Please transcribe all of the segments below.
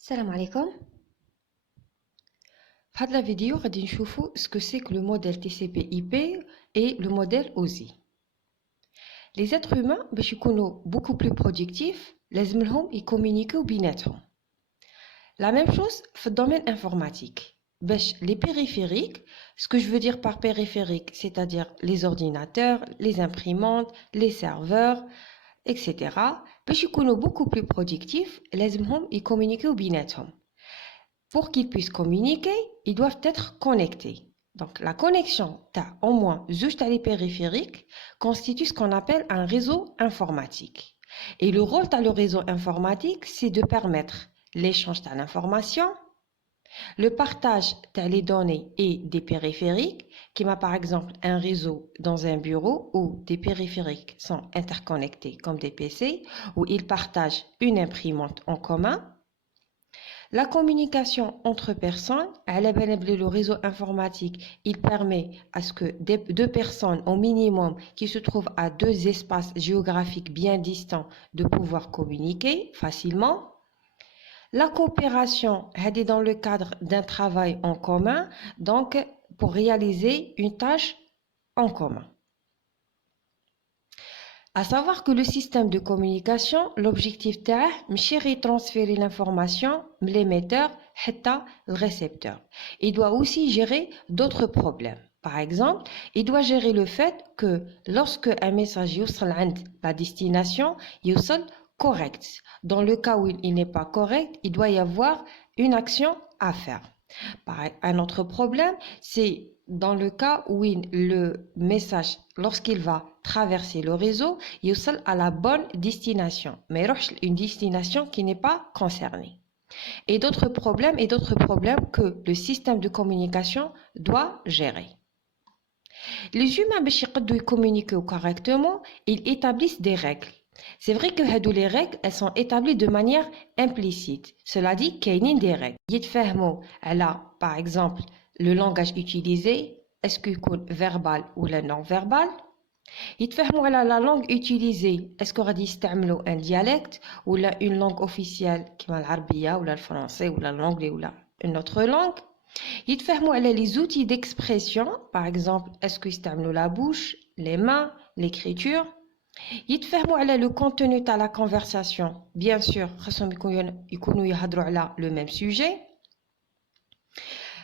السلام عليكم. في هذه الفيديو غادي نشوفوا ce que c'est que le modèle TCP/IP et le modèle OSI. Les êtres humains باش يكونوا beaucoup plus productifs لازم لهم يكومونيكيو بيناتهم. La même chose في الdomaine informatique. باش les périphériques, ce que je veux dire par périphérique, c'est-à-dire les ordinateurs, les imprimantes, les serveurs, etc. باش يكونوا beaucoup plus productifs لازمهم يكومونيكيو بيناتهم. Pour qu'ils puissent communiquer, ils doivent être connectés. Donc, la connexion t'as au moins juste les périphériques constitue ce qu'on appelle un réseau informatique. Et le rôle de le réseau informatique, c'est de permettre l'échange de l'information, le partage des données et des périphériques, qui m'a par exemple un réseau dans un bureau où des périphériques sont interconnectés comme des PC, où ils partagent une imprimante en commun. La communication entre personnes, le réseau informatique, il permet à ce que deux personnes au minimum qui se trouvent à deux espaces géographiques bien distants de pouvoir communiquer facilement. La coopération, est dans le cadre d'un travail en commun, donc pour réaliser une tâche en commun. À savoir que le système de communication, l'objectif est transférer l'information de l'émetteur à le récepteur. Il doit aussi gérer d'autres problèmes. Par exemple, il doit gérer le fait que lorsque un message يوصل عند la destination, يوصل correct. Dans le cas où il n'est pas correct, il doit y avoir une action à faire. Un autre problème, c'est dans le cas où le message, lorsqu'il va traverser le réseau, il يوصل à la bonne destination, mais une destination qui n'est pas concernée. Et d'autres problèmes que le système de communication doit gérer. Les humains, باش يقدروا communiquer correctement, ils établissent des règles. C'est vrai que les règles, elles sont établies de manière implicite. Cela dit qu'il y a des règles. يتفهموا على, par exemple, le langage utilisé, est-ce qu'il est verbal ou non verbal. يتفهموا على la langue utilisée, est-ce qu'on غادي يستعملوا un dialecte ou une langue officielle كما العربية ou le français ou l'anglais ou une autre langue. يتفهموا على les outils d'expression, par exemple, est-ce qu'ils يستعملوا la bouche, les mains, l'écriture. يتفهموا على le contenu de la conversation, bien sûr خاصهم يكونوا يهضروا على le même sujet.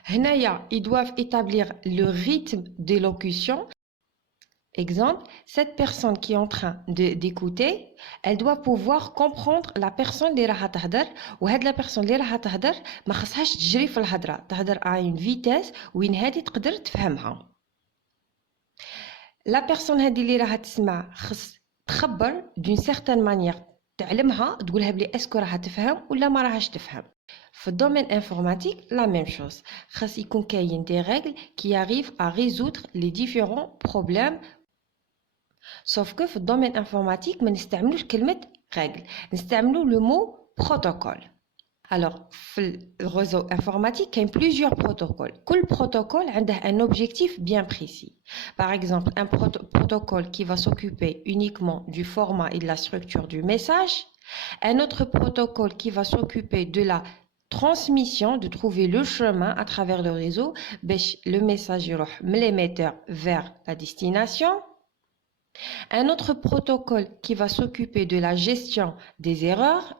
هنايا ils doivent établir le rythme d'élocution. Exemple, cette personne qui est en train d'écouter, elle doit pouvoir comprendre la personne اللي راح تهضر وهاد la personne اللي راح تهضر ما خصهاش تجري في الهضره تهضر à une vitesse وين هادي تقدر تفهمها. La personne هادي اللي راح تسمع خص تخبر d'une certaine manière تعلمها تقولها بلي اسكو راح تفهم ولا ما راحش تفهم. في الdomaine informatique, la même chose. خاص يكون كاين des règles qui arrivent à résoudre les différents problèmes. Sauf que في الdomaine informatique ما نستعملوش كلمة règle, نستعملو le mot protocole. Alors, في le réseau informatique, il y a plusieurs protocoles. Chaque protocole a un objectif bien précis. Par exemple, un protocole qui va s'occuper uniquement du format et de la structure du message. Un autre protocole qui va s'occuper de la transmission, de trouver le chemin à travers le réseau, le message يروح من l'émetteur vers la destination. Un autre protocole qui va s'occuper de la gestion des erreurs.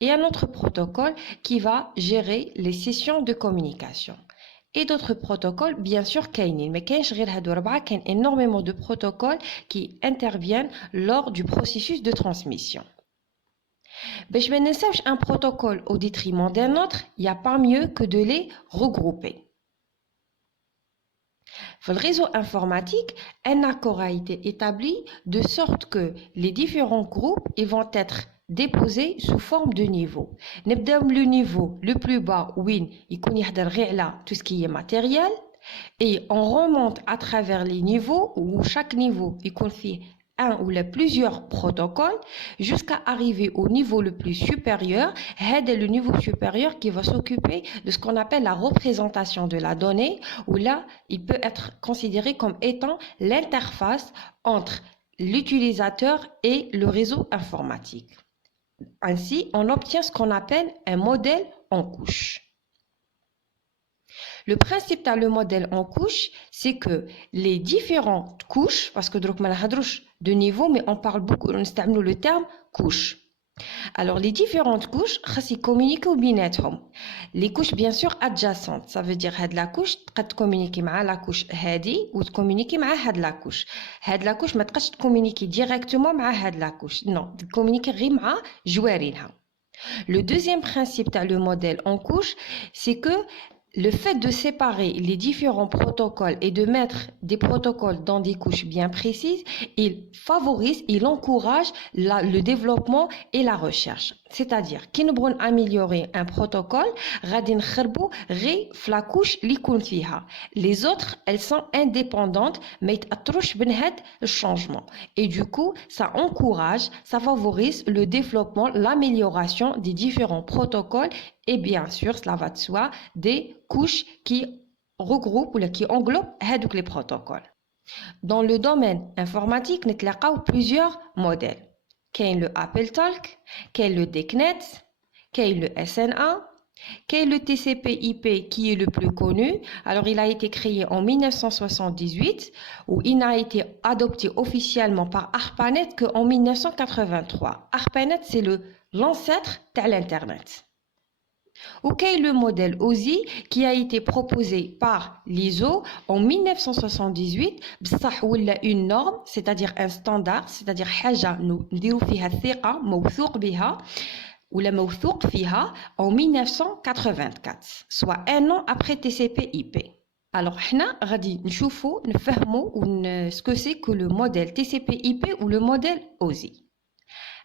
Et un autre protocole qui va gérer les sessions de communication. Et d'autres protocoles, bien sûr, mais il y a énormément de protocoles qui interviennent lors du processus de transmission. باش ما ننساوش un protocole au détriment d'un autre, il n'y a pas mieux que de les regrouper. Dans le réseau informatique, un accord a été établi de sorte que les différents groupes ils vont être déposés sous forme de niveau. نبداو le niveau le plus bas وين يكون يهضر غير على tout ce qui est matériel et on remonte à travers les niveaux où chaque niveau يكون فيه un ou plusieurs protocoles jusqu'à arriver au niveau le plus supérieur. C'est le niveau supérieur qui va s'occuper de ce qu'on appelle la représentation de la donnée, où là, il peut être considéré comme étant l'interface entre l'utilisateur et le réseau informatique. Ainsi, on obtient ce qu'on appelle un modèle en couche. Le principe dans le modèle en couche, c'est que les différentes couches, parce que donc, de niveau, mais on parle beaucoup, on utilise le terme couche. Alors, les différentes couches, ils communiquent au بيناتهم. Les couches, bien sûr, adjacentes. Ça veut dire que la couche, tu peux communiquer avec la couche هذه ou communiquer avec la couche. La couche, tu ne peux pas communiquer directement avec la couche. Non, tu communiques avec جوارينها. Le deuxième principe dans le modèle en couche, c'est que le fait de séparer les différents protocoles et de mettre des protocoles dans des couches bien précises, il favorise, il encourage le développement et la recherche. C'est-à-dire, qui nous veut améliorer un protocole, radin kharbo gri la couche li kun fiha. Les autres, elles sont indépendantes, mais atrouche benhet le changement. Et du coup, ça encourage, ça favorise le développement, l'amélioration des différents protocoles et bien sûr, cela va de soi, des couches qui regroupent ou qui englobent les protocoles. Dans le domaine informatique, nous avons plusieurs modèles. Qu'il y ait le AppleTalk, qu'il y ait le DECnet, qu'il y ait le SNA, qu'il y ait le TCP/IP qui est le plus connu. Alors, il a été créé en 1978 ou il n'a été adopté officiellement par ARPANET qu'en 1983. ARPANET, c'est l'ancêtre de l'Internet. Ou qu'il y ait le modèle OSI qui a été proposé par l'ISO en 1978 بصح ولا une norme, c'est-à-dire un standard, c'est-à-dire حاجة نديرو فيها الثقة موثوق بها ولا موثوق فيها en 1984, soit un an après TCP/IP. Alors, حنا غادي نشوفو نفهمو ce que c'est que le modèle TCP/IP ou le modèle OSI.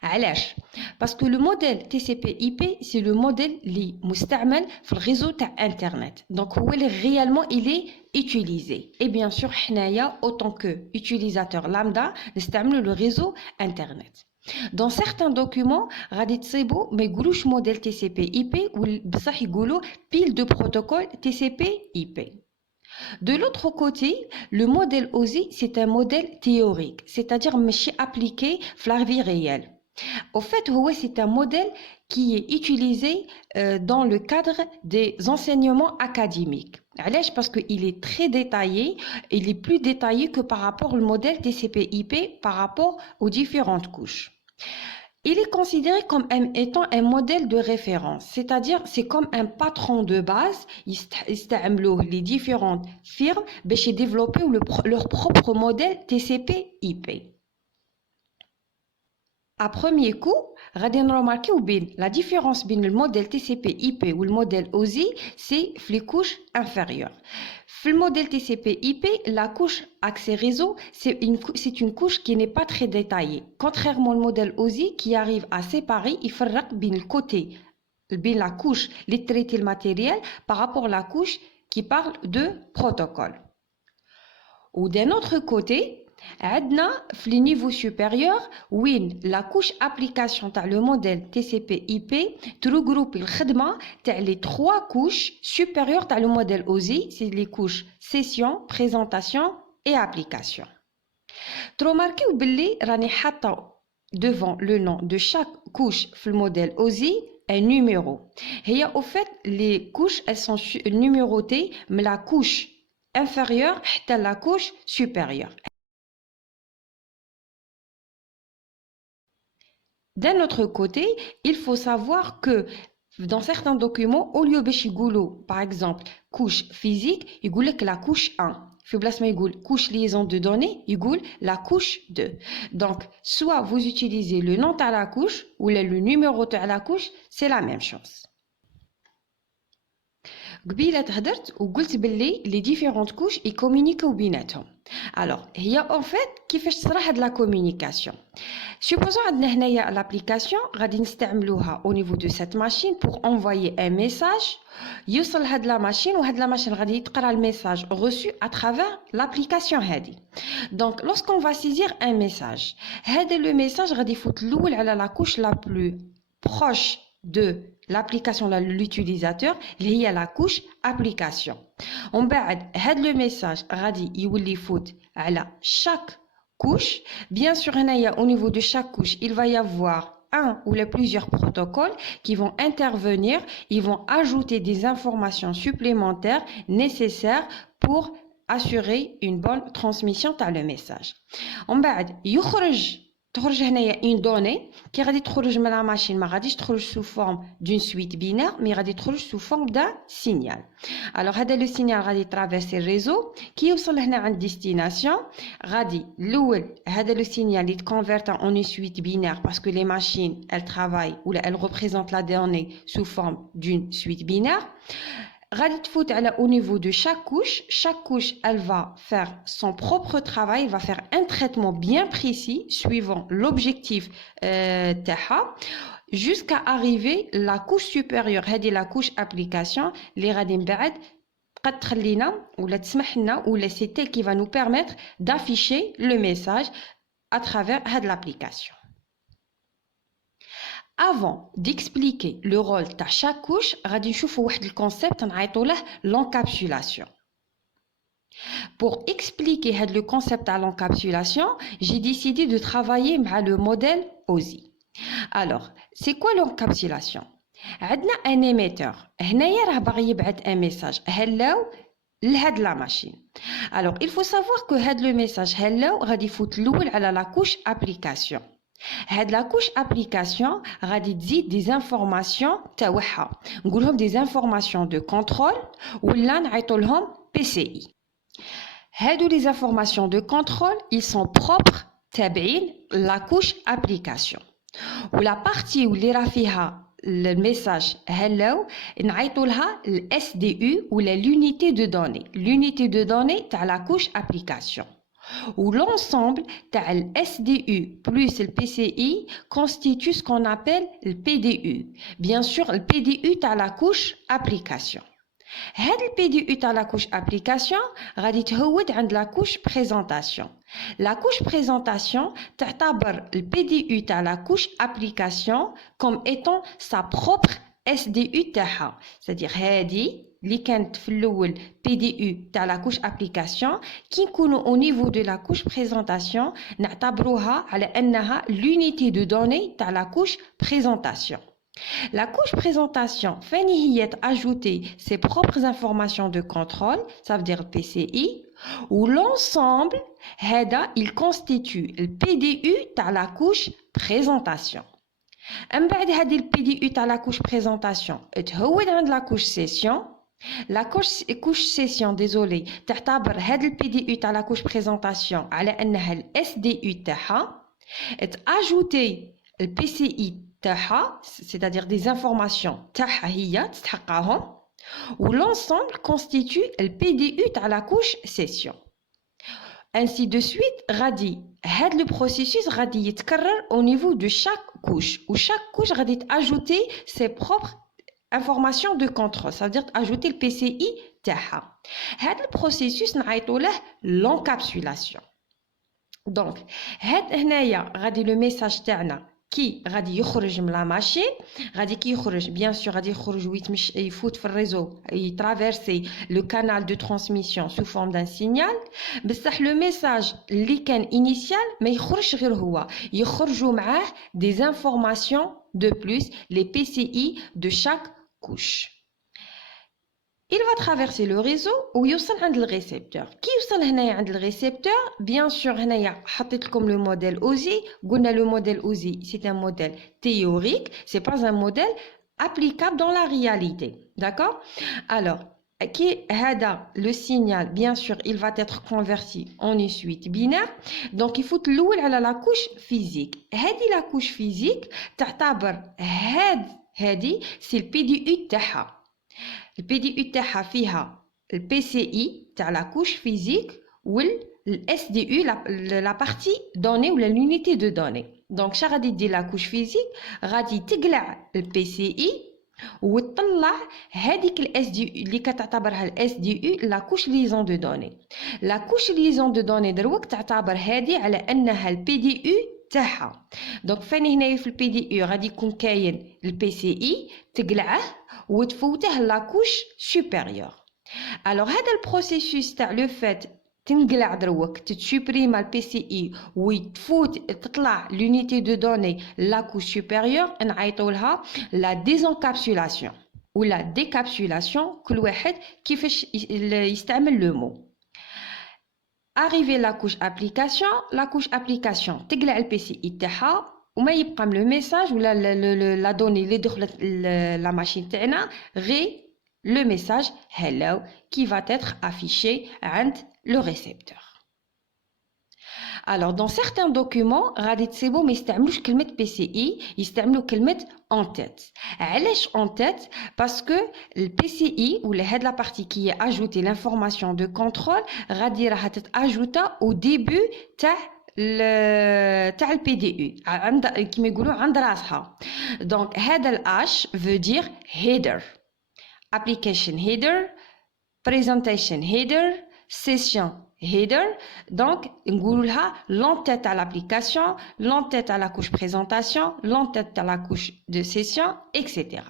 علاش؟ parce que le modèle TCP/IP c'est le modèle اللي مستعمل في الريزو تاع انترنت. donc هو اللي réellement il est utilisé. Et bien sûr حنايا autant que utilisateur lambda نستعملوا le réseau internet. Dans certains documents غادي تصيبوا ما يقولوش modèle TCP/IP بصح يقولوا pile de protocole TCP/IP. De l'autre côté, le modèle OSI, c'est un modèle théorique, c'est-à-dire ماشي appliqué dans la vie réelle. Au fait, c'est un modèle qui est utilisé dans le cadre des enseignements académiques. Parce qu'il est très détaillé, il est plus détaillé que par rapport au modèle TCP/IP par rapport aux différentes couches. Il est considéré comme étant un modèle de référence, c'est-à-dire c'est comme un patron de base, les différentes firmes pour développer leur propre modèle TCP/IP. À premier coup, غادي نرماركيو بين la différence بين le modèle TCP/IP ou le modèle OSI, c'est les couches inférieures. Le modèle TCP/IP, la couche accès réseau, c'est une couche qui n'est pas très détaillée. Contrairement au modèle OSI qui arrive à séparer, il فرق بين le côté, بين la couche les traiter le matériel par rapport à la couche qui parle de protocole. Ou d'un autre côté, عندنا في les niveaux supérieurs وين la couche application تاع le modèle TCP/IP regroupe الخدمة تاع les trois couches supérieures تاع le modèle OSI, c'est les couches session, présentation et application. تروماركيو باللي راني حاطه devant le nom de chaque couche في le modèle OSI un numéro. هي au fait les couches elles sont numérotées mais la couche inférieure حتى la couche supérieure. D'un autre côté, il faut savoir que dans certains documents, au lieu de par exemple, couche physique, il dit que la couche 1. في بلاصه ما يقول couche liaison de données, il dit la couche 2. Donc, soit vous utilisez le nom de la couche ou le numéro de la couche, c'est la même chose. قبيله هدرت وقلت باللي les différentes couches ils communiquent بيناتهم. Alors, il y a en fait كيفاش تصرا هاد la communication. Supposons عندنا هنايا l'application غادي نستعملوها au niveau de cette machine pour envoyer un message يوصل هاد la machine وهاد la machine غادي تقرا le message reçu à travers l'application هادي. Donc, lorsqu'on va saisir un message, هذا le message غادي يفوت الأول على la couche la plus proche de l'application de l'utilisateur اللي هي la couche application. ومن بعد هذا le message غادي يولي يفوت على chaque couche. Bien sûr هنايا au niveau de chaque couche il va y avoir un ou plusieurs protocoles qui vont intervenir, ils vont ajouter des informations supplémentaires nécessaires pour assurer une bonne transmission de le message. ومن بعد تخرج هنايا une donnée qui غادي تخرج من la machine ما غاديش تخرج sous forme d'une suite binaire mais غادي تخرج sous forme d'un signal. Alors هذا le signal غادي traverser le réseau كي يوصل هنا عند destination غادي الاول هذا le signal يتconvert en une suite binaire parce que les machines elles travaillent ou elles représentent la donnée sous forme d'une suite binaire. غادي تفوت على au niveau de chaque couche elle va faire son propre travail, elle va faire un traitement bien précis suivant l'objectif تاعها jusqu'à arriver la couche supérieure هذه la couche application اللي غادي من بعد قد تخلينا ولا تسمح لنا ولا c'est elle qui va nous permettre d'afficher le message à travers هذه l'application. Avant d'expliquer le rôle de chaque couche, غادي نشوفوا واحد الكونسيبت نعيطوا له l'encapsulation. Pour expliquer le concept à l'encapsulation, j'ai décidé de travailler avec le modèle OSI. Alors, c'est quoi l'encapsulation? عندنا un émetteur. هنايا راه باغي يبعث un message hello لهاد la machine. Alors, il faut savoir que هاد le message hello غادي يفوت الاول على la couche application. هاد la couche application غادي تزيد des informations تاعها نقولهم des informations de contrôle ولا نعيطوا لهم PCI. هادو les informations de contrôle ils sont propres تابعين la couche application ولا partie اللي راه فيها الميساج hello نعيطوا لها ال SDU ولا l'unité de données تاع la couche application. Où l'ensemble de SDU plus le PCI constitue ce qu'on appelle le PDU. Bien sûr, le PDU est la couche application. Le PDU est la couche application, غادي تهود عند la couche présentation. La couche présentation تعتبر le PDU est la couche application comme étant sa propre SDU تاعها. C'est-à-dire هذه اللي كانت في الاول PDU تاع la couche application كي نكونوا au niveau de la couche présentation نعتبروها على انها l'unité de données تاع la couche présentation. La couche présentation فاني هي ajouter ses propres informations de contrôle, ça veut dire le PCI, ou l'ensemble هذا il constitue le PDU تاع la couche présentation. من بعد هذه ال PDU تاع la couche présentation تهود عند la couche session. La couche session, désolé, تعتبر هذا ال PDU تاع la couche présentation على أنها ال SDU تاعها ajouter le PCI تاعها, c'est-à-dire des informations تاعها هي تستحقهم, ou l'ensemble constitue le PDU تاع la couche session. Ainsi de suite, غادي هذا le processus غادي يتكرر au niveau de chaque couche, où chaque couche غادي ajouter ses propres information de contrôle, ça veut dire ajouter le PCI تاعها. هذا البروسيسوس نعيطوا له l'encapsulation. Donc هاد هنايا غادي لو ميساج تاعنا كي غادي يخرج من لا ماشين غادي كي يخرج بيان سور غادي يخرج ويتمشي يفوت في الريزو يترافيرسي لو كانال دو ترانسميسيون سو فورم دان سينيال بصح لو ميساج اللي كان انيسيال ما يخرجش غير هو يخرجوا معاه دي انفورماسيون دو بلوس لي PCI de chaque couche. Il va traverser le réseau ويوصل عند الريسبتور. كي يوصل هنايا عند الريسبتور بيان سور هنايا حطيت لكم لو موديل اوزي. قلنا لو موديل اوزي c'est un modèle théorique, c'est pas un modèle applicable dans la réalité. D'accord? Alors qui هذا le signal bien sûr il va être converti en une suite binaire. Donc il faut الاول على la couche physique. هذه la couche physique تعتبر هذه c'est le PDU تاعها. Le PDU تاعها فيها le PCI تاع la couche physique ou le SDU la partie donnée ou l'unité de données. Donc شا غادي دير la couche physique غادي تقلع le PCI وتطلع هذيك ال SDU اللي كتعتبرها ال SDU la couche liaison de données. La couche liaison de données دروك تعتبر هذه على انها ال PDU تاعها. دونك فاني هنايا في البي دي يو غادي يكون كاين البي سي اي تقلعه وتفوته لا كوش سوبيريور. الوغ هذا البروسيسوس تاع لو فات تنقلع دروك تتسوبريما البي سي اي ويتفوت تطلع لونيتي دو دوني لا كوش سوبيريور نعيطوا لها لا ديزونكابسولاسيون ولا ديكابسولاسيون كل واحد كيفاش يستعمل لو مو. arrivé la couche application تقلع البي سي اي تاعها وما يبقى من لو ميساج ولا لا دوني اللي دخلت لا ماشين تاعنا غير le message hello qui va être affiché عند le récepteur. Alors dans certains documents غادي تصيبوا ما يستعملوش كلمة PCI يستعملوا كلمة en tête. علاش en tête? Parce que le PCI ou هاد la partie qui est ajoutée l'information de contrôle غادي راح تتاجوتا au début تاع تاع البي دي يو عند كيما يقولوا عند راسها. donc هذا الاش veut dire header. application header, presentation header, session header. Donc, نقول لها l'entête à l'application, l'entête à la couche présentation, l'entête à la couche de session, etc.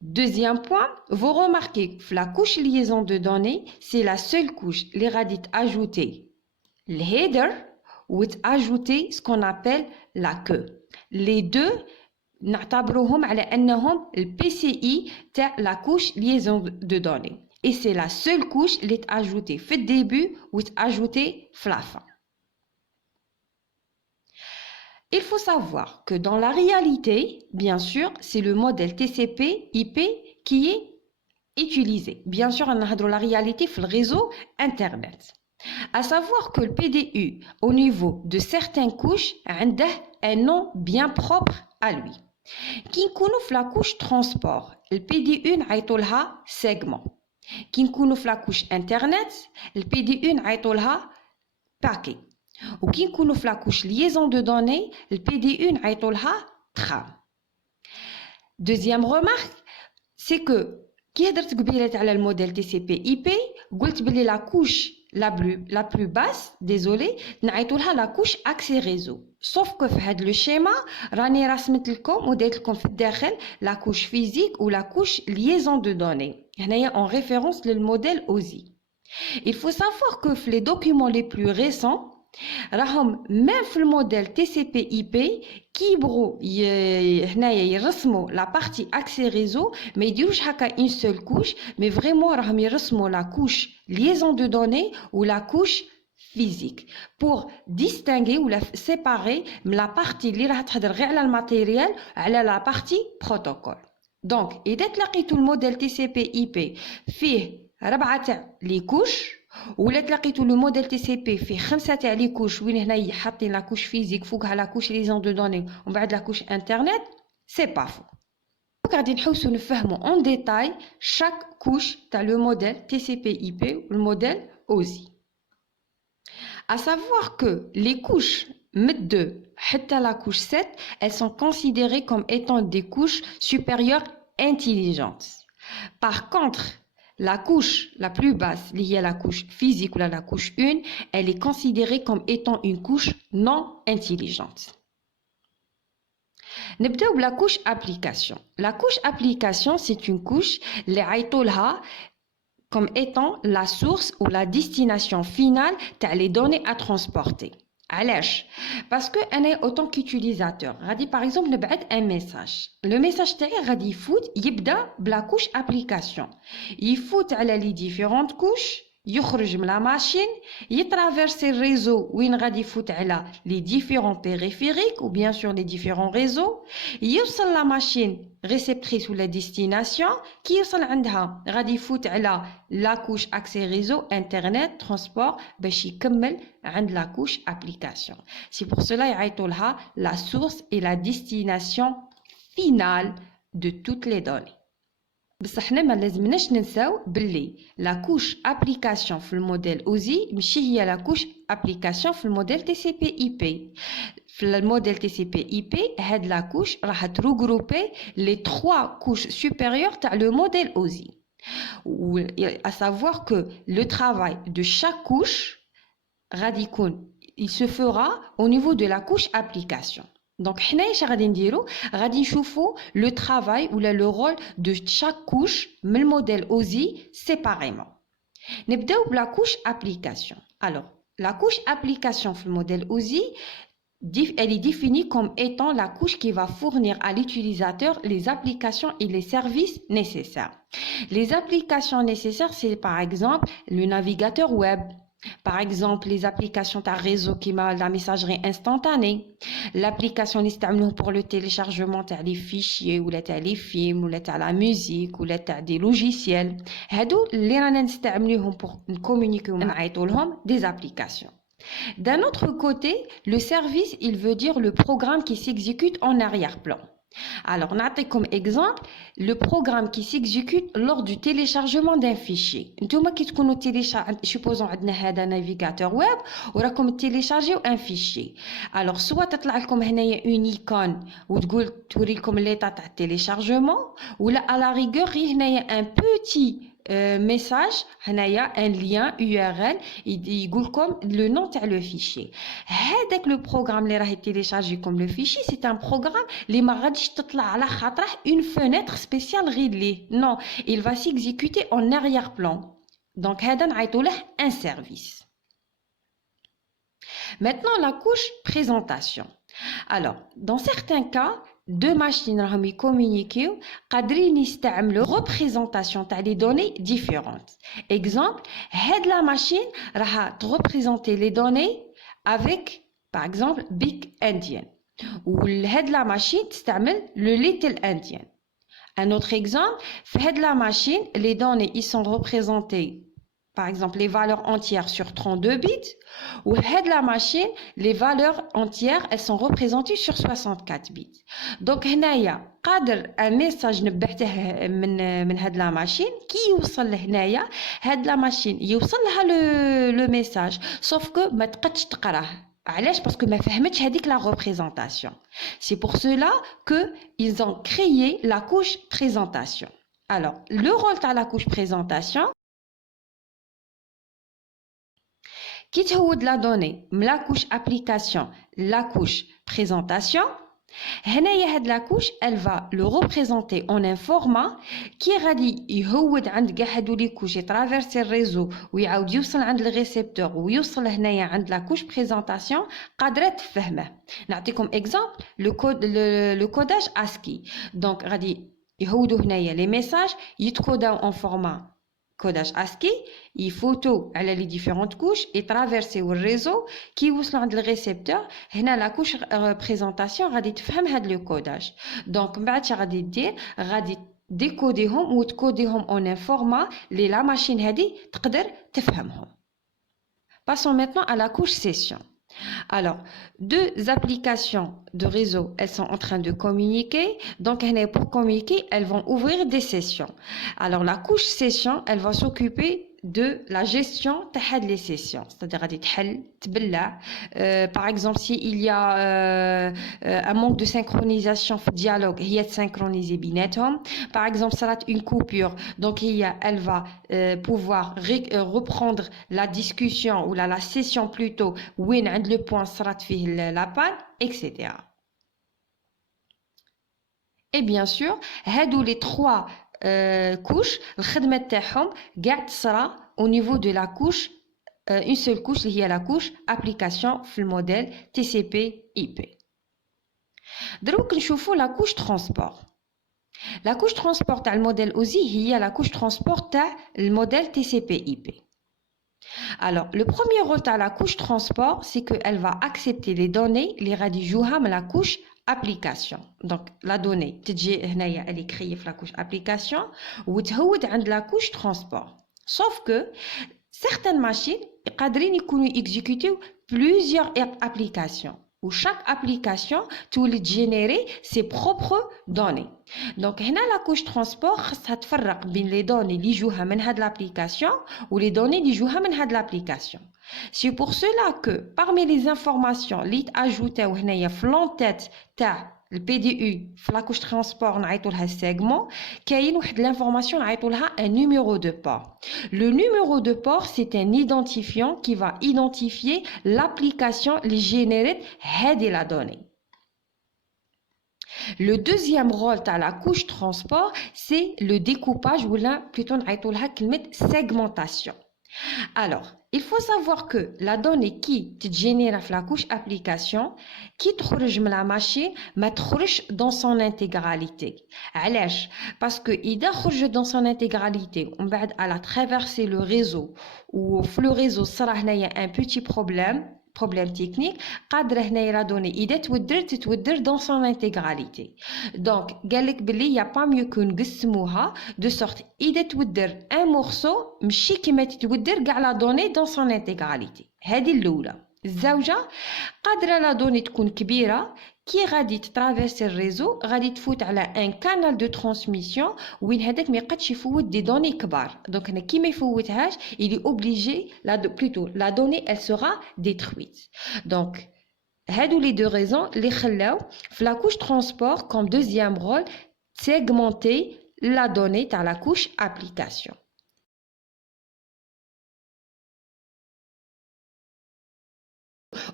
Deuxième point, vous remarquez que la couche liaison de données, c'est la seule couche. Les radits ajouter le header ou ajouter ce qu'on appelle la queue. Les deux, نعتبروهم على أنهم الPCI تاع la couche liaison de données. Et c'est la seule couche اللي تأجوتي في الدébut ou تأجوتي في la fin. Il faut savoir que dans la réalité, bien sûr, c'est le modèle TCP/IP qui est utilisé. Bien sûr, on a la réalité في le réseau Internet. À savoir que le PDU, au niveau de certaines couches, a un nom bien propre à lui. كي نكونوا في لاكوش ترانسبور البي دي او نعيطوا لها سيغمون. كي نكونوا في لاكوش انترنت البي دي او نعيطوا لها باكي. وكي نكونوا في لاكوش ليزون دو دوني البي دي او نعيطوا لها ترام. دوزيام رومارك سي كو كي هضرت قبيلات على الموديل تي سي بي اي بي قلت بلي لاكوش la plus basse, désolé, نعيطوا لها la couche accès réseau. Sauf que في هذا le schéma راني رسمت لكم وديت لكم في الداخل la couche physique ou la couche liaison de données. هنايا en référence للموديل OSI. Il faut savoir que في les documents les plus récents راهم même في الموديل TCP/IP كيبغوا هنايا يرسموا la partie accès réseau ما يديروش هكا une seule couche mais vraiment راهم يرسموا la couche liaison de données ou la couche physique pour distinguer ou la séparer من la partie اللي راح تهضر غير على الماتيريال على la partie protocole. donc إذا تلاقيتوا الموديل TCP/IP فيه 4 تاع لي كوش ولا تلاقيتوا لو موديل تي سي بي فيه 5 تاع لي كوش وين هنا حاطين لا كوش فيزيك فوقها لا كوش ليزون دو دوني ومن بعد لا كوش انترنت سي با فو. غادي نحوسوا نفهموا اون ديتاي شاك كوش تاع لو موديل تي سي بي اي بي والموديل اوزي. à savoir que les couches من 2 حتى la couche 7 elles sont considérées comme étant des couches supérieures intelligentes. par contre la couche la plus basse, liée à la couche physique ou à la couche 1, elle est considérée comme étant une couche non intelligente. نبداو بلا couche application. La couche application, c'est une couche اللي عيطوا لها comme étant la source ou la destination finale تاع les données à transporter. علاش؟ parce que انا autant qu'utilisateur غادي par exemple نبعث un message. le message تاعي غادي يفوت يبدا بلا couche application. يفوت على les différentes couches يخرج من la machine يترافيرسي الريزو وين غادي يفوت على les différents périphériques ou bien sûr les différents réseaux يوصل la machine réceptrice ou la destination كي يوصل عندها غادي يفوت على la couche accès réseau internet transport باش يكمل عند la couche application. c'est pour cela يعيطوا لها la source et la destination finale de toutes les données. بصح حنا ما لازمناش ننساو باللي لا كوش ابليكاسيون في الموديل اوزي ماشي هي لا كوش ابليكاسيون في الموديل تي سي بي اي بي. في الموديل تي سي بي اي بي هاد لا كوش راح تروغروبي لي 3 كوش سوبيريور تاع لو موديل اوزي. à savoir que le travail de chaque couche غادي يكون il se fera au niveau de la couche application. Donc, حنايا اش غادي نديرو غادي نشوفو le travail ou le rôle de chaque couche من الموديل OSI séparément. نبداو بلا couche application. Alors, la couche application في الموديل OSI, elle est définie comme étant la couche qui va fournir à l'utilisateur les applications et les services nécessaires. Les applications nécessaires, c'est par exemple le navigateur web, par exemple les applications de réseau qui m'a la messagerie instantanée, l'application pour le téléchargement des fichiers ou les films ou la musique ou des logiciels. هادو اللي رانا نستعملوهم pour communiquer ونعيطوا لهم des applications. D'un autre côté, le service, il veut dire le programme qui s'exécute en arrière-plan. Alors, on a comme exemple le programme qui s'exécute lors du téléchargement d'un fichier. Supposons un navigateur web, ou comme télécharger un fichier. Alors, soit tu as une icône ou tu l'état de téléchargement, ou à la rigueur, il y a un petit message, un lien URL, il dit comme le nom de le fichier. Avec le programme qui est téléchargé comme le fichier, c'est un programme qui va une fenêtre spéciale réglée. Non, il va s'exécuter en arrière-plan. Donc, c'est un service. Maintenant, la couche présentation. Alors, dans certains cas, deux machines راهم يكومونيكيو قادرين يستعملوا représentation تاع les données différentes. Exemple, هاد la machine راح représenter les données avec par exemple Big Endian ou هاد la machine تستعمل le Little Endian. Un autre exemple, هاد la machine les données ils sont représentées par exemple les valeurs entières sur 32 bits ou la machine les valeurs entières elles sont représentées sur 64 bits. Donc هنايا قادر un message نبعته من هاد la machine كي يوصل لهنايا هاد la machine يوصل لها le message sauf que ما تقدش تقراه. علاش؟ parce que ما فهمتش هذيك la représentation. C'est pour cela que ils ont créé la couche présentation. Alors le rôle de la couche présentation, qui تهود la donnée la couche application la couche présentation. هنايا هاد la couche elle va le représenter en un format qui غادي يهود عند كاع هادو لي كوش يترافيرسي الريزو ويعاود يوصل عند الريسبتور ويوصل هنايا عند la couche présentation قادره تفهمه. نعطيكم exemple le codage ASCII. donc غادي يهودوا هنايا les messages يتكوداو en format codage ASCII, il photo على les différentes couches et traverser le réseau qui وصلوا عند le récepteur. هنا la couche présentation غادي تفهم هذا le codage. donc بعد شي غادي دير غادي décoderهم ou تكوديهم en un format اللي la machine هذه تقدر تفهمهم. Passons maintenant à la couche session. Alors, deux applications de réseau, elles sont en train de communiquer. Donc, pour communiquer, elles vont ouvrir des sessions. Alors, la couche session, elle va s'occuper de la gestion de les sessions. C'est-à-dire, par exemple, s'il y a un manque de synchronisation de dialogue, il y a de synchroniser binetهم. Par exemple, ça a une coupure. Donc, elle va pouvoir reprendre la discussion ou la session plutôt, où le point sera la panne, etc. Et bien sûr, les trois couches, الخدمة تاعهم قاعد تصرا au niveau de la couche une seule couche اللي هي la couche application في الموديل TCP/IP. دروك نشوفوا la couche transport. La couche transport تاع الموديل OSI هي la couche transport تاع الموديل TCP/IP. Alors, le premier rôle de la couche transport, c'est qu'elle va accepter les données les radijouham la couche application. Donc, la donnée, elle est créée dans la couche application ou de la couche transport. Sauf que certaines machines peuvent exécuter plusieurs applications. Où chaque application doit générer ses propres données. Donc, la couche transport, ça تفرق بين les données qui jouent de l'application ou les données qui jouent de l'application. C'est pour cela que parmi les informations qui sont ajoutées dans l'entête le PDU, la couche transport, نعيطولها segment, كاين واحد l'information نعيطولها un numéro de port. Le numéro de port, c'est un identifiant qui va identifier l'application qui génère la donnée. Le deuxième rôle de la couche transport, c'est le découpage ou là plutôt نعيطولها كلمة segmentation. Alors, il faut savoir que la donnée qui te génère la couche application, qui تخرج من la machine, ما تخرج dans son intégralité. علاش؟ Parce que إذا خرج dans son intégralité, on va à la traverser le réseau, ou le réseau صرا هنايا un petit problème technique, قادرة هنايا la donnée إذا تتودر dans son intégralité. Donc, قالك بلي y a pas mieux que نقسموها de sorte إذا تودر un morceau ماشي كيما تتودر كاع la donnée dans son intégralité. هذه الأولى. الزوجة قادرة لا دوني تكون كبيرة كي غادي تترافيرسي الريزو غادي تفوت على ان كانال دو ترانسميسيون وين هذاك ما يقدش يفوت دي دوني كبار دونك هنا كي ما يفوتهاش il est obligé la donnée elle sera détruite. Donc هادو لي دو ريزون اللي خلاو في لا couche transport comme deuxième rôle segmenter la donnée تاع la couche application.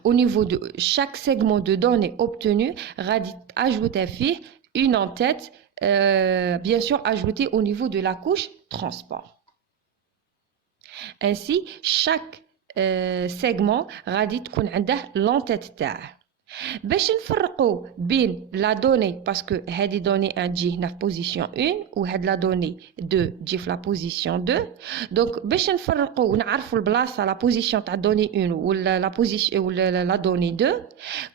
Au niveau de chaque segment de données obtenu, ajouter une en-tête, bien sûr ajoutée au niveau de la couche transport. Ainsi, chaque segment radit تكون عنده l'en-tête تاعه. باش نفرقوا بين لا دوني باسكو هذه دوني تجي هنا في بوزيسيون 1 وهاد لا دوني 2 تجي في لا بوزيسيون 2 دونك باش نفرقوا ونعرفوا البلاصه لا بوزيسيون تاع دوني 1 ولا لا بوزيسيون ولا لا دوني 2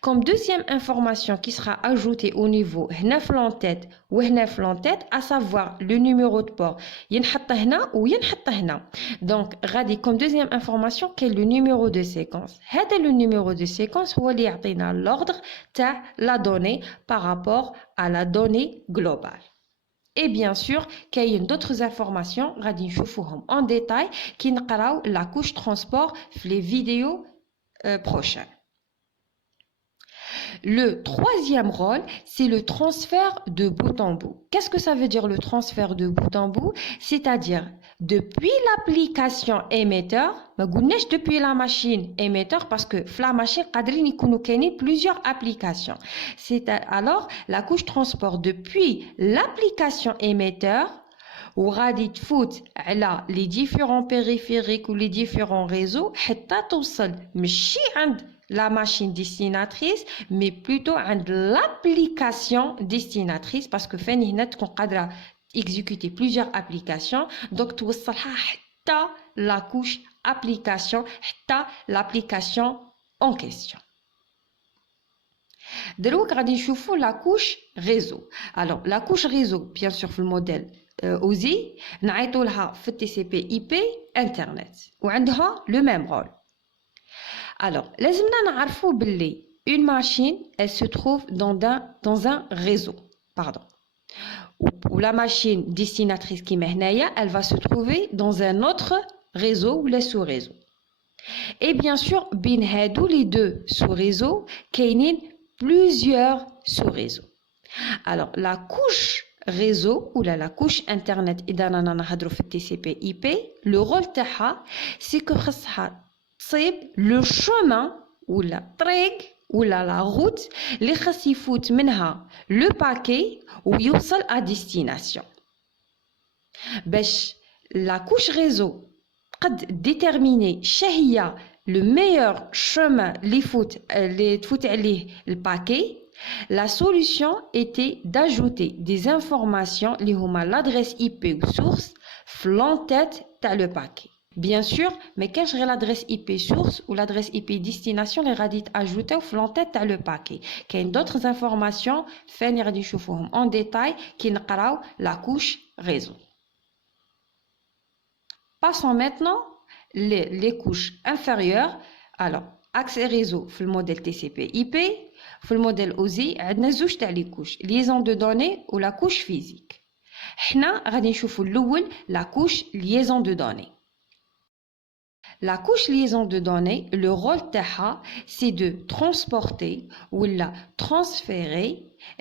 كوم دوزيام انفورماسيون كي سera اجوتي او نيفو هنا في لونتيت وهنا في لونتيت ا سافوار لو نيميرو دو بور ينحط هنا وينحط هنا دونك غادي كوم دوزيام انفورماسيون كاين لو نيميرو دو سيكونس هذا لو نيميرو دو سيكونس هو اللي يعطينا l'ordre de la donnée par rapport à la donnée globale. Et bien sûr, il y a d'autres informations en détail qui نقراو la couche transport dans les vidéos prochaines. Le troisième rôle, c'est le transfert de bout en bout. Qu'est-ce que ça veut dire le transfert de bout en bout? C'est-à-dire, depuis l'application émetteur, ما قلناش depuis la machine émetteur parce que la machine قادرين يكونوا كاينين plusieurs applications. C'est alors la couche transport depuis l'application émetteur وغادي تفوت على les différents périphériques ou les différents réseaux حتى توصل ماشي عند la machine destinatrice mais plutôt عند l'application destinatrice parce que فاني هنا تكون قادرة exécuter plusieurs applications donc توصلها حتى la couche application حتى l'application en question. دروك غادي نشوفوا la couche réseau. Alors la couche réseau bien sûr في الموديل OSI نعيطوا لها في TCP IP internet وعندها le même rôle. Alors لازمنا نعرفوا باللي une machine elle se trouve dans un réseau pardon ou la machine destinatrice qui est هنايا elle va se trouver dans un autre réseau ou les sous-réseaux. Et bien sûr بين هادو les deux sous-réseaux كاينين plusieurs sous-réseaux. Alors la couche réseau ou la couche internet إذا رانا نهضروا في TCP IP le rôle تاعها c'est que خصها تصيب le chemin ou la طريق ولا la route اللي خاص يفوت منها le paquet ويوصل à destination. باش la couche réseau قد déterminer شهية le meilleur chemin اللي تفوت عليه le paquet. La solution était d'ajouter des informations اللي هما l'adresse IP ou source في l'entête تاع le paquet. Bien sûr, mais كاينش غير l'adresse IP source ou l'adresse IP destination اللي غادي تاجوتيو في l'entête تاع le paquet. كاين d'autres informations فين غادي نشوفوهم en détail كي نقراو la couche réseau. Passons maintenant les couches inférieures. Alors, accès réseau في الموديل TCP IP. في الموديل OSI عندنا زوج تاع لي كوش liaison de données ou la couche physique. حنا غادي نشوفوا الاول la couche liaison de données. La couche liaison de données le rôle تاعها c'est de transporter ou transférer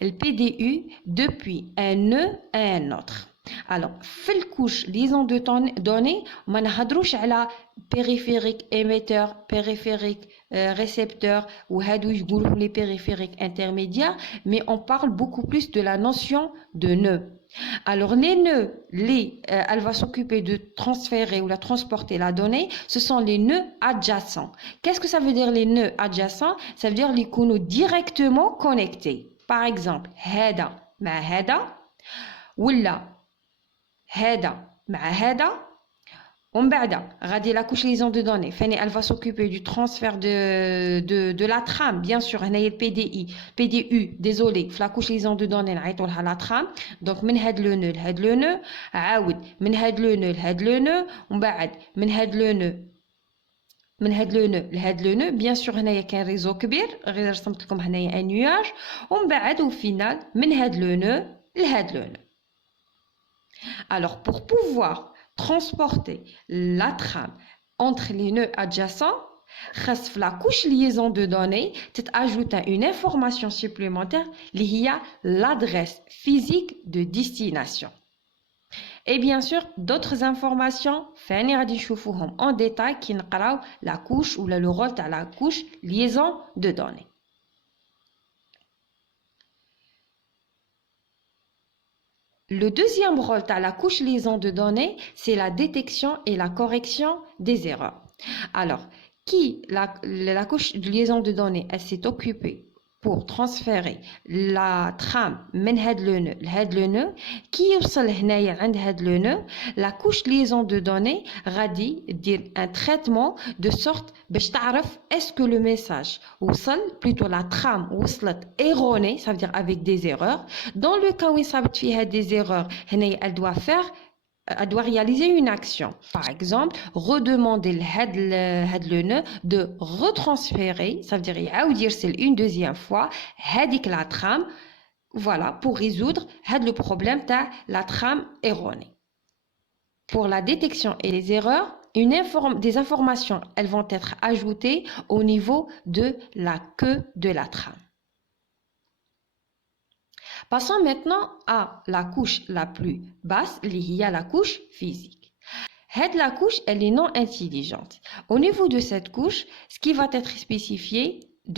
le PDU depuis un nœud à un autre. Alors, في الكوش liaison de données, ما نهضروش على périphérique émetteur, périphérique récepteur ou هادو يقولوا les périphériques intermédiaires, mais on parle beaucoup plus de la notion de nœud. Alors, les nœuds, elle va s'occuper de transférer ou la transporter la donnée, ce sont les nœuds adjacents. Qu'est-ce que ça veut dire les nœuds adjacents? Ça veut dire les sont directement connectés. Par exemple, هذا مع هذا ولا هذا مع هذا ومن بعد غادي la couche liaison de données elle va s'occuper du transfert de la trame bien sûr هنايا PDU désolé في la couche liaison de données نعيطوا لها la trame donc من هاد لو نو لهاد لو نو عاود من هاد لو نو لهاد لو نو ومن بعد من هاد لو نو لهاد لو نو بيان سور هنايا كاين ريزو كبير غير رسمت لكم هنايا ان نياج ومن بعد وفينال من هاد لو نو لهاد لو نو. Alors, pour pouvoir transporter la trame entre les nœuds adjacents, la couche liaison de données ajoute une information supplémentaire liée à l'adresse physique de destination. Et bien sûr, d'autres informations, en détail, qui نقراو la couche ou le rôle de la couche liaison de données. Le deuxième rôle de la couche liaison de données, c'est la détection et la correction des erreurs. Alors, la couche de liaison de données, elle s'est occupée pour transférer la trame من هاد لو نو لهاد لو نو كي يوصل هنايا عند هاد لو نو la couche liaison de données غادي دير un traitement de sorte باش تعرف est-ce que le message وصل plutôt la trame وصلت erronée ça veut dire avec des erreurs dans le cas où صابت فيها des erreurs هنايا elle doit réaliser une action. Par exemple, redemander le nœud de retransférer, ça veut dire c'est une deuxième fois, la trame, voilà, pour résoudre le problème de la trame erronée. Pour la détection et les erreurs, des informations, elles vont être ajoutées au niveau de la queue de la trame. Passons maintenant à la couche la plus basse, liée à la couche physique. La couche, elle est non intelligente. Au niveau de cette couche, ce qui va être spécifié,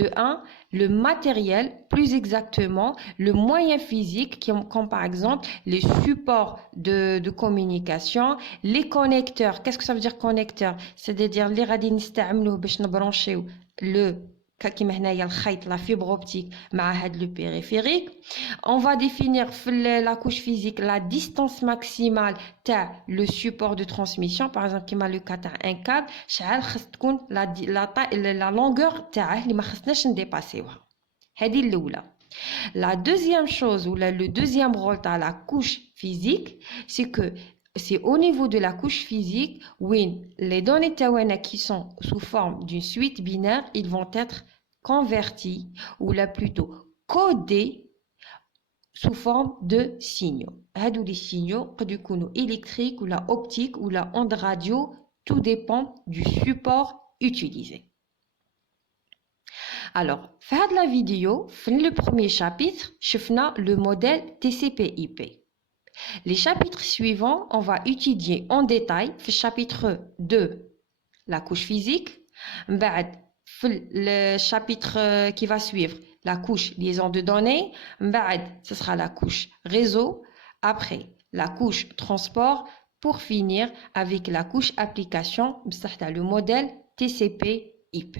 de 1, le matériel, plus exactement, le moyen physique, comme par exemple les supports de communication, les connecteurs. Qu'est-ce que ça veut dire connecteur? C'est-à-dire les radines brancher le كيما هنايا الخيط la fibre optique مع هاد le périphérique. On va définir la couche physique la distance maximale تاع le support de transmission par exemple كيما le cas تاع un câble شحال خص تكون la longueur تاعه اللي ما خصناش نديباسيوها. هذه الاولى. La deuxième chose ou le deuxième rôle تاع la couche physique c'est que c'est au niveau de la couche physique où les données tawana qui sont sous forme d'une suite binaire, ils vont être convertis ou là plutôt codés sous forme de signaux. هادو les signaux قد يكونوا électriques ou la optique ou la onde radio, tout dépend du support utilisé. Alors, faire de la vidéo, dans le premier chapitre, شفنا le modèle TCP/IP. Les chapitres suivants, on va étudier en détail, le chapitre 2, la couche physique, le chapitre qui va suivre, la couche liaison de données, ce sera la couche réseau, après la couche transport, pour finir avec la couche application, le modèle TCP/IP.